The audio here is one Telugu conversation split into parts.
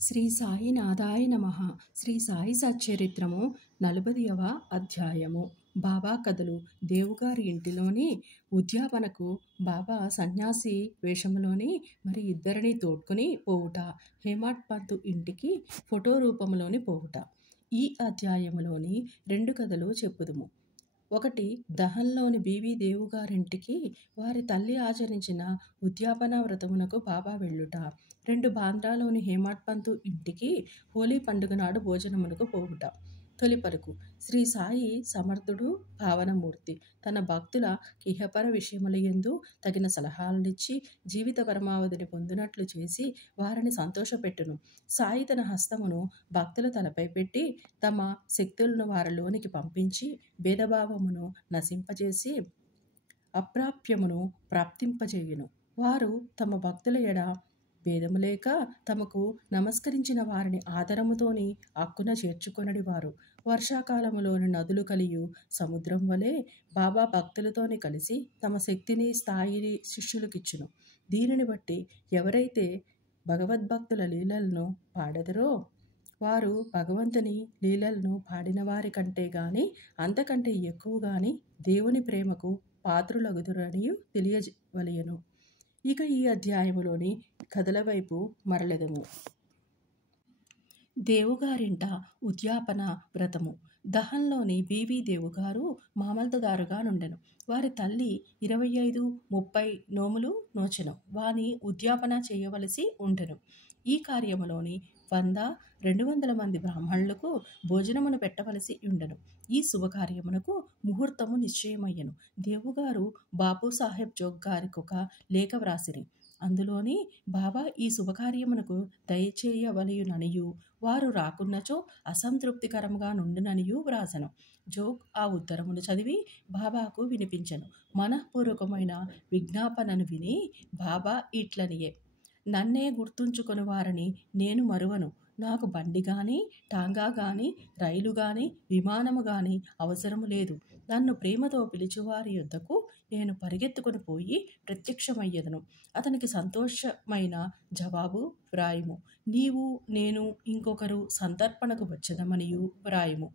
శ్రీ సాయినాథాయ నమః. శ్రీ సాయి సచ్చరిత్రము 40వ అధ్యాయము. బాబా కథలు. దేవుగారి ఇంటిలోని ఉద్యాపనకు బాబా సన్యాసి వేషములోని మరి ఇద్దరిని తోడ్కొని పోవుట, హేమాడ్ పంతు ఇంటికి ఫోటో రూపంలోని పోవుట. ఈ అధ్యాయములోని 2 కథలు చెప్పుదుము. ఒకటి, దహన్లోని బీవీ దేవుగారింటికి వారి తల్లి ఆచరించిన ఉద్యాపన వ్రతమునకు బాబా వెళ్ళుట. 2, బాంద్రాలోని హేమాడ్ పంతు ఇంటికి హోలీ పండుగ నాడు భోజనమునకు పోవుట. తొలి పలుకు. శ్రీ సాయి సమర్థుడు, భావనమూర్తి. తన భక్తుల ఇహపర విషయముల యందు తగిన సలహాలనిచ్చి జీవిత పరమావధిని పొందినట్లు చేసి వారిని సంతోషపెట్టును. సాయి తన హస్తమును భక్తుల తలపై పెట్టి తమ శక్తులను వారిలోనికి పంపించి భేదభావమును నశింపజేసి అప్రాప్యమును ప్రాప్తింపజేయును. వారు తమ భక్తుల ఎడ భేదము లేక తమకు నమస్కరించిన వారిని ఆదరముతోని అక్కున చేర్చుకొనడి వారు. వర్షాకాలములోని నదులు కలియు సముద్రం వలె బాబా భక్తులతోని కలిసి తమ శక్తిని స్థాయిని శిష్యులకిచ్చును. దీనిని బట్టి ఎవరైతే భగవద్భక్తుల లీలలను పాడెదరో వారు భగవంతుని లీలలను పాడిన వారి కంటే గాని అంతకంటే ఎక్కువ గాని దేవుని ప్రేమకు పాత్రులగుదురని తెలియవలయను. ఇక ఈ అధ్యాయములోని కథల వైపు మరలెదము. దేవుగారింట ఉద్యాపన వ్రతము. దహన్లోని బీవీ దేవుగారు మామల్తదారుగా నుండెను. వారి తల్లి 25, 30 నోములు నోచెను. వాని ఉద్యాపన చేయవలసి ఉండెను. ఈ కార్యములోని 100, 200 మంది బ్రాహ్మణులకు భోజనమును పెట్టవలసి ఉండెను. ఈ శుభకార్యమునకు ముహూర్తము నిశ్చయమయ్యెను. దేవుగారు బాపు సాహెబ్ జోగ్ గారికొక లేఖ వ్రాసిరి. అందులోని బాబా ఈ శుభకార్యమునకు దయచేయవలయుననియు వారు రాకున్నచో అసంతృప్తికరముగా నుండుననియు వ్రాసెను. జోగ్ ఆ ఉత్తరమును చదివి బాబాకు వినిపించెను. మనఃపూర్వకమైన విజ్ఞాపనను విని బాబా ఇట్లనియే: నన్నే గుర్తుంచుకొని వారిని నేను మరువను. నాకు బండి గాని, టాంగా గాని, రైలు గాని, విమానము గాని అవసరము లేదు. నన్ను ప్రేమతో పిలిచివారి యొద్దకు నేను పరిగెత్తుకొని పోయి ప్రత్యక్షమయ్యెదను. అతనికి సంతోషమైన జవాబు వ్రాయుము. నీవు, నేను, ఇంకొకరు సంతర్పణకు వచ్చెదమనియు వ్రాయుము.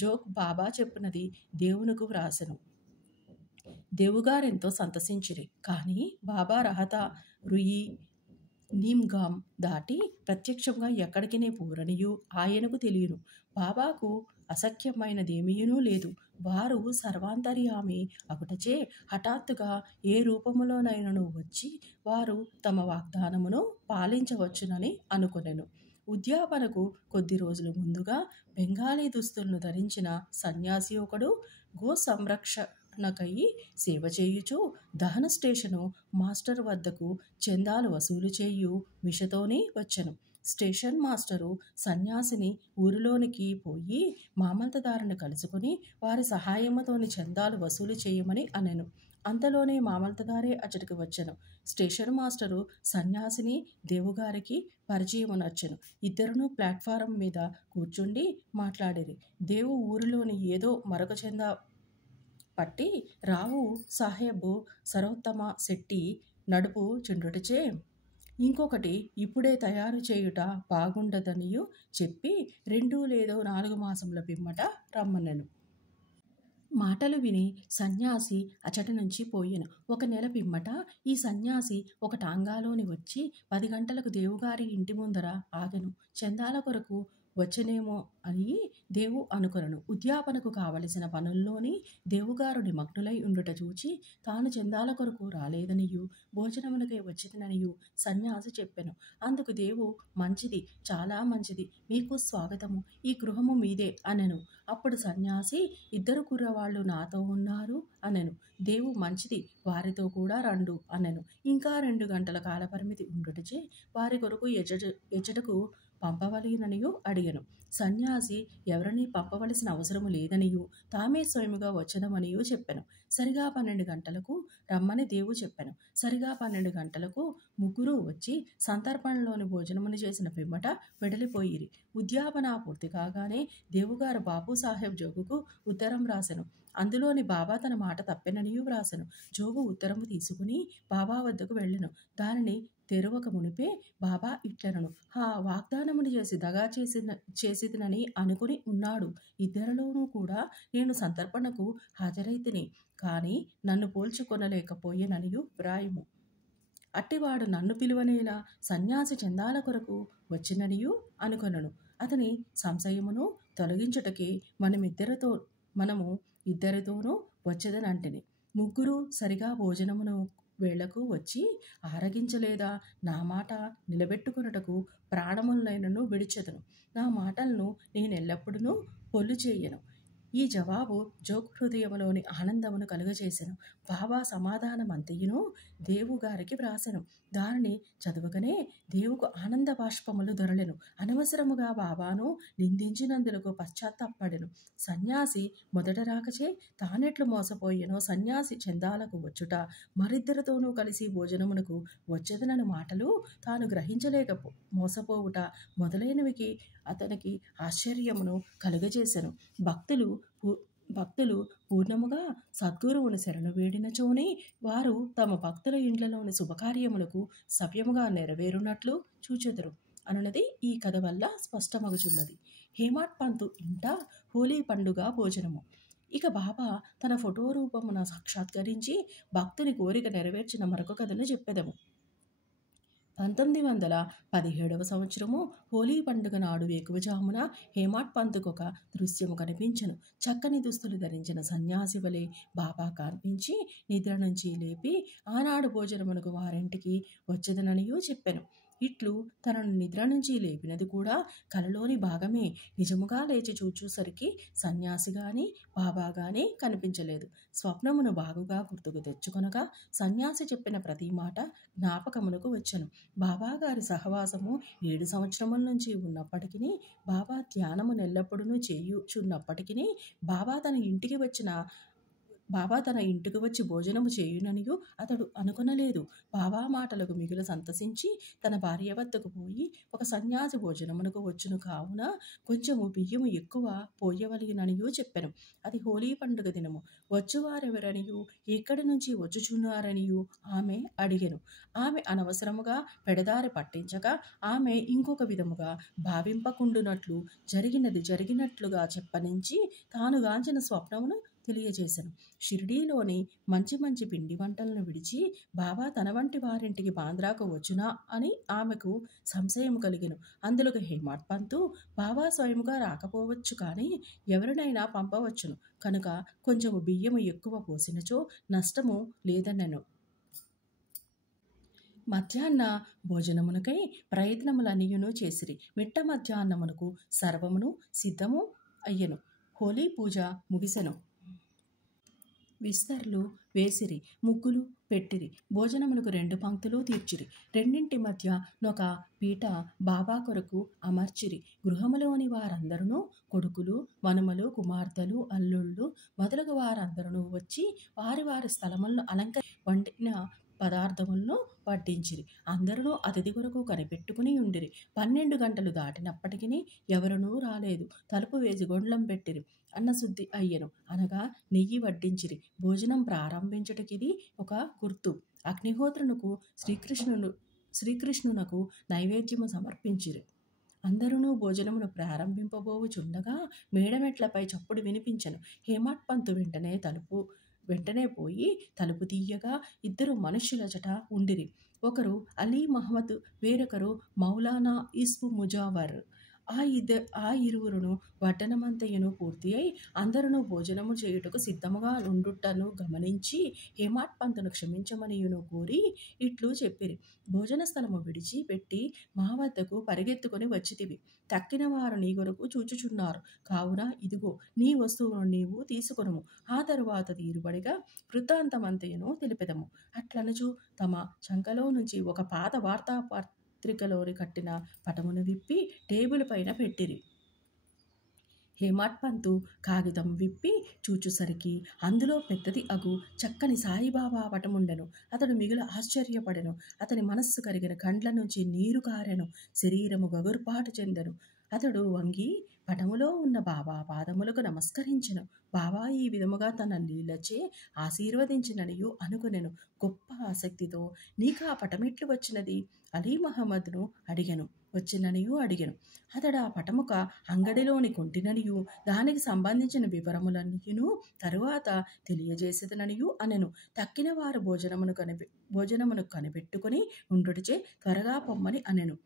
జోగ్ బాబా చెప్పినది దేవునకు వ్రాసెను. దేవుగారెంతో సంతసించిరి. కానీ బాబా రహతా రుయి నీమ్గామ్ దాటి ప్రత్యక్షంగా ఎక్కడికినే పోరనియు ఆయనకు తెలియను. బాబాకు అసఖ్యమైనదేమీయునూ లేదు. వారు సర్వాంతర్యామి అగుటచే హఠాత్తుగా ఏ రూపములోనైనను వచ్చి వారు తమ వాగ్దానమును పాలించవచ్చునని అనుకొనెను. ఉద్యాపనకు కొద్ది రోజుల ముందుగా బెంగాలీ దుస్తులను ధరించిన సన్యాసి ఒకడు గో సంరక్షణకై సేవ చేయుచు దహన స్టేషను మాస్టర్ వద్దకు చందాలు వసూలు చేయు మిషతోని వచ్చెను. స్టేషన్ మాస్టరు సన్యాసిని ఊరిలోనికి పోయి మామల్తదారుని కలుసుకుని వారి సహాయముతోని చందాలు వసూలు చేయమని అనెను. అంతలోనే మామల్తదారే అచ్చటికి వచ్చెను. స్టేషన్ మాస్టరు సన్యాసిని దేవుగారికి పరిచయమునర్చెను. ఇద్దరును ప్లాట్ఫారం మీద కూర్చుండి మాట్లాడిరి. దేవు ఊరిలోని ఏదో మరొక చందా పట్టి రావు సాహెబ్ సరోత్తమ శెట్టి నడుపు చుండుటచే ఇంకొకటి ఇప్పుడే తయారు చేయుట బాగుండదనియు చెప్పి 2 లేదా 4 మాసముల పిమ్మట రమ్మనెను. మాటలు విని సన్యాసి అచటి నుంచి పోయెను. 1 నెల పిమ్మట ఈ సన్యాసి ఒక టాంగాలోని వచ్చి 10 గంటలకు దేవుగారి ఇంటి ముందర ఆగెను. చందాల కొరకు వచ్చనేమో అని దేవు అనుకొనెను. ఉద్యాపనకు కావలసిన పనుల్లోని దేవుగారు నిమగ్నులై ఉండుట చూచి తాను చందాల కొరకు రాలేదనియు భోజనమునకై వచ్చిననియు సన్యాసి చెప్పెను. అందుకు దేవు, మంచిది, చాలా మంచిది, మీకు స్వాగతము, ఈ గృహము మీదే అనెను. అప్పుడు సన్యాసి, 2 కుర్రవాళ్ళు నాతో ఉన్నారు అనెను. దేవు, మంచిది, వారితో కూడా రండు అనెను. ఇంకా 2 గంటల కాలపరిమితి ఉండుటచే వారి కొరకు ఎచ్చటకు పంపవలయుననియు అడిగెను. సన్యాసి ఎవరిని పంపవలసిన అవసరము లేదనియు తామే స్వయముగా వచ్చదమనియు చెప్పెను. సరిగా 12 గంటలకు రమ్మని దేవు చెప్పెను. సరిగా 12 గంటలకు ముగ్గురు వచ్చి సంతర్పణలోని భోజనమును చేసిన పిమ్మట వెడలిపోయిరి. ఉద్యాపన పూర్తి కాగానే దేవుగారు బాపు సాహెబ్ జోగుకు ఉత్తరం రాసెను. అందులోని బాబా తన మాట తప్పెననియూ వ్రాసెను. జోగు ఉత్తరము తీసుకుని బాబా వద్దకు వెళ్ళెను. దానిని తెరవక మునిపే బాబా ఇట్లనను, వాగ్దానమును చేసి దగా చేసినని అనుకుని ఉన్నాడు. ఇద్దరిలోనూ కూడా నేను సంతర్పణకు హాజరైతిని, కానీ నన్ను పోల్చుకొనలేకపోయేననియు వ్రాయుము. అట్టివాడు నన్ను పిలువనేలా సన్యాసి చందాల కొరకు వచ్చిననియు అనుకొనను. అతని సంశయమును తొలగించుటకే మనము ఇద్దరితోనూ వచ్చేదనంటిని. ముగ్గురు సరిగా భోజనమును వేళకు వచ్చి ఆరగించలేదా నా మాట నిలబెట్టుకొనుటకు ప్రాణములైనను విడిచెదను. నా మాటలను నేనెల్లప్పుడూ పొల్లు చేయను. ఈ జవాబు జోగ్ హృదయములోని ఆనందమును కలుగజేసెను. బాబా సమాధానమంతయును దేవుగారికి వ్రాసెను. దానిని చదువగానే దేవుకు ఆనంద బాష్పములు దొరలెను. అనవసరముగా బాబాను నిందించినందులకు పశ్చాత్తాపడెను. సన్యాసి మొదట రాకచే తానెట్లు మోసపోయెనో, సన్యాసి చందాలకు వచ్చుట, మరిద్దరితోనూ కలిసి భోజనమునకు వచ్చేదనని మాటలు తాను గ్రహించలేక మోసపోవుట మొదలైనవికి అతనికి ఆశ్చర్యమును కలుగజేసెను. భక్తులు పూర్ణముగా సద్గురువును శరణు వేడినచోని వారు తమ భక్తుల ఇండ్లలోని శుభకార్యములకు సవ్యముగా నెరవేరునట్లు చూచెదరు అనున్నది ఈ కథ వల్ల స్పష్టమగుచున్నది. హేమాడ్ పంతు ఇంట హోలీ పండుగ భోజనము. ఇక బాబా తన ఫోటో రూపమున సాక్షాత్కరించి భక్తుని కోరిక నెరవేర్చిన మరొక కథను చెప్పెదము. 1917 సంవత్సరము హోలీ పండుగ నాడు వేకువజామున హేమాడ్ పంతుకు ఒక దృశ్యము కనిపించెను. చక్కని దుస్తులు ధరించిన సన్యాసి వలె బాబా కనిపించి నిద్ర నుంచి లేపి ఆనాడు భోజనమునకు వారింటికి వచ్చేదననియూ చెప్పెను. ఇట్లు తనను నిద్ర నుంచి లేపినది కూడా కలలోని భాగమే. నిజముగా లేచి చూచేసరికి సన్యాసి గాని బాబా గాని కనిపించలేదు. స్వప్నమును బాగుగా గుర్తుకు తెచ్చుకొనగా సన్యాసి చెప్పిన ప్రతి మాట జ్ఞాపకమునకు వచ్చెను. బాబా గారి సహవాసము 7 సంవత్సరముల నుంచి ఉన్నప్పటికీ, బాబా ధ్యానము నెల్లప్పుడూ చేయుచున్నప్పటికీ, బాబా తన ఇంటికి వచ్చి భోజనము చేయుననియు అతడు అనుకొనలేదు. బాబా మాటలకు మిగులు సంతసించి తన భార్య వద్దకు పోయి, ఒక సన్యాసి భోజనమునకు వచ్చును కావున కొంచెము బియ్యము ఎక్కువ పోయవలెననియూ చెప్పెను. అది హోలీ పండుగ దినము. వచ్చువారెవరనియూ ఎక్కడి నుంచి వచ్చుచున్నారనియూ ఆమె అడిగెను. ఆమె అనవసరముగా పెడదారి పట్టించక, ఆమె ఇంకొక విధముగా భావింపకుండునట్లు జరిగినట్లుగా చెప్పనించి తాను గాంచిన స్వప్నమును తెలియజేశాను. షిరిడీలోని మంచి మంచి పిండి వంటలను విడిచి బాబా తన వంటి వారింటికి బాంద్రాకు వచ్చునా అని ఆమెకు సంశయం కలిగెను. అందులోకి హేమాడ్ పంతు, బాబా స్వయముగా రాకపోవచ్చు, కానీ ఎవరినైనా పంపవచ్చును కనుక కొంచెము బియ్యము ఎక్కువ పోసినచో నష్టము లేదనెను. మధ్యాహ్న భోజనమునకై ప్రయత్నములనియును చేసిరి. మిట్ట మధ్యాహ్నమునకు సర్వమును సిద్ధము అయ్యెను. హోలీ పూజ ముగిసెను. విస్తర్లు వేసిరి, ముగ్గులు పెట్టిరి. భోజనమునకు 2 పంక్తులు తీర్చిరి. రెండింటి మధ్య నొక పీట బాబా కొరకు అమర్చిరి. గృహములోని వారందరూ, కొడుకులు, మనుమలు, కుమార్తెలు, అల్లుళ్ళు మొదలగు వారందరూ వచ్చి వారి వారి స్థలములను వండిన పదార్థములను వడ్డించిరి. అందరూ అతిథి కొరకు కనిపెట్టుకుని ఉండిరి. 12 గంటలు దాటినప్పటికీ ఎవరునూ రాలేదు. తలుపు వేసి గొండ్లం పెట్టిరి. అన్నశుద్ధి అయ్యెను అనగా నెయ్యి వడ్డించిరి. భోజనం ప్రారంభించుటకిది ఒక గుర్తు. అగ్నిహోత్రునకు శ్రీకృష్ణునకు నైవేద్యము సమర్పించిరి. అందరూ భోజనమును ప్రారంభింపబోవుచుండగా మేడమెట్లపై చప్పుడు వినిపించెను. హేమాడ్ పంతు వెంటనే పోయి తలుపు తీయగా 2 మనుష్యులచట ఉండిరి. ఒకరు అలీ మహమ్మద్, వేరొకరు మౌలానా ఇస్పు ముజావర్. ఆ ఇరువురును వడ్డనమంతయును పూర్తి అయి అందరూ భోజనము చేయుటకు సిద్ధముగా నుండుటను గమనించి హేమాడ్ పంతును క్షమించమనియును కోరి ఇట్లు చెప్పిరి. భోజన స్థలము విడిచి పెట్టి మా వద్దకు పరిగెత్తుకొని వచ్చితివి. తక్కిన వారు నీ కొరకు చూచుచున్నారు కావున ఇదిగో నీ వస్తువును నీవు తీసుకొనుము. ఆ తరువాత తీరుబడిగా వృత్తాంతమంతయును తెలిపెదము. అట్లనుచు తమ చంకలో నుంచి ఒక పాత వార్తాపత్రికలోని కట్టిన పటమును విప్పి టేబుల్ పైన పెట్టిరి. హేమాడ్ పంతు కాగితం విప్పి చూచుసరికి అందులో పెద్దది అగు చక్కని సాయిబాబా పటముండెను. అతడు మిగులు ఆశ్చర్యపడెను. అతని మనస్సు కరిగిన కండ్ల నుంచి నీరు కారెను. శరీరము గగుర్పాటు చెందెను. అతడు వంగి పటములో ఉన్న బాబా పాదములకు నమస్కరించెను. బాబా ఈ విధముగా తన లీలచే ఆశీర్వదించిననియు అనుకొనెను. గొప్ప ఆసక్తితో నీకు ఆ పటమెట్లు వచ్చినది? అలీ మహమ్మద్ను అడిగెను. వచ్చిననియు అడిగెను. అతడు ఆ పటముక అంగడిలోని కొంటిననియు దానికి సంబంధించిన వివరములన్నీయును తరువాత తెలియజేసేదననియు అనెను. తక్కిన వారు భోజనమును కనిపెట్టుకుని ఉండుటచే త్వరగా పొమ్మని అనెను.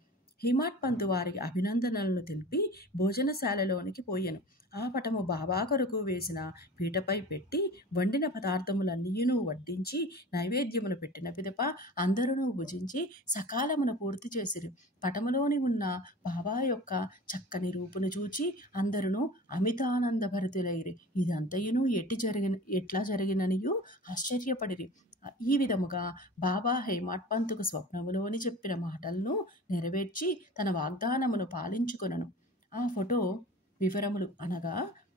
హిమాట్ పంతు వారికి అభినందనలను తెలిపి భోజనశాలలోనికి పోయెను. ఆ పటము బాబా కొరకు వేసిన పీటపై పెట్టి వండిన పదార్థములన్నీయును వడ్డించి నైవేద్యమును పెట్టిన పిదప అందరూ భుజించి సకాలమున పూర్తి చేసిరి. పటములోని ఉన్న బాబా యొక్క చక్కని రూపును చూచి అందరూ అమితానందభరితులైరి. ఇదంతయును ఎట్లా జరిగిననియు ఆశ్చర్యపడిరి. ఈ విధముగా బాబా హేమాడ్ పంతుకు స్వప్నములోని చెప్పిన మాటలను నెరవేర్చి తన వాగ్దానమును పాలించుకొనెను. ఆ ఫోటో వివరములు అనగా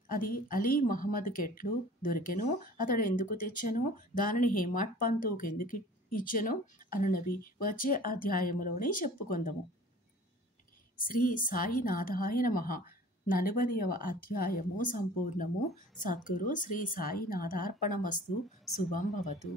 అది అలీ మహమ్మద్కి ఎట్లు దొరికెను, అతడు ఎందుకు తెచ్చెను, దానిని హేమాడ్ పంతుకు ఎందుకు ఇచ్చెను అనునవి వచ్చే అధ్యాయములోనే చెప్పుకుందాము. శ్రీ సాయినాథాయ నమః. 40వ అధ్యాయము సంపూర్ణము. సద్గురు శ్రీ సాయినాథార్పణమస్తు. శుభం భవతు.